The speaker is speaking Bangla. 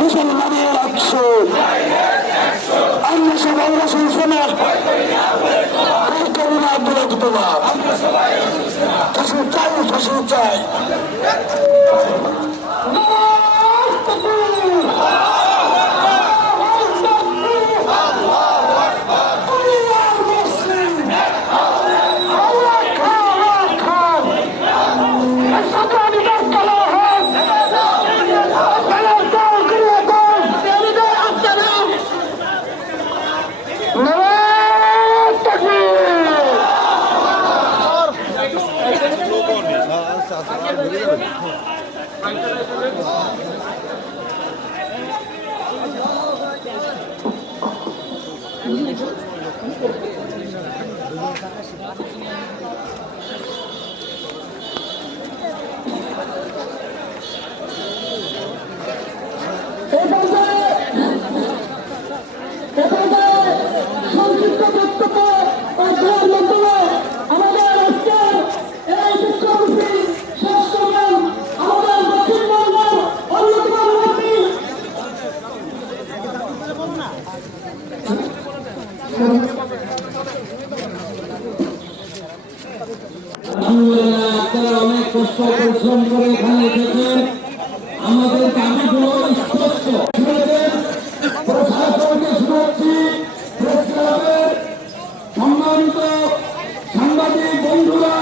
মুসলমানের অ্যাকশন, আমরা সবাই রাসূল শোনা করুণা বিরোধিতা ফাঁসি চাই, ফাঁসি চাই। আপনারা অনেক কষ্ট পরিশ্রম করে এখানে এসেছেন। আমাদের দাবিগুলো স্পষ্ট। প্রশাসনকে শুনাচ্ছি, প্রেস ক্লাবের সম্মানিত সাংবাদিক বন্ধুরা,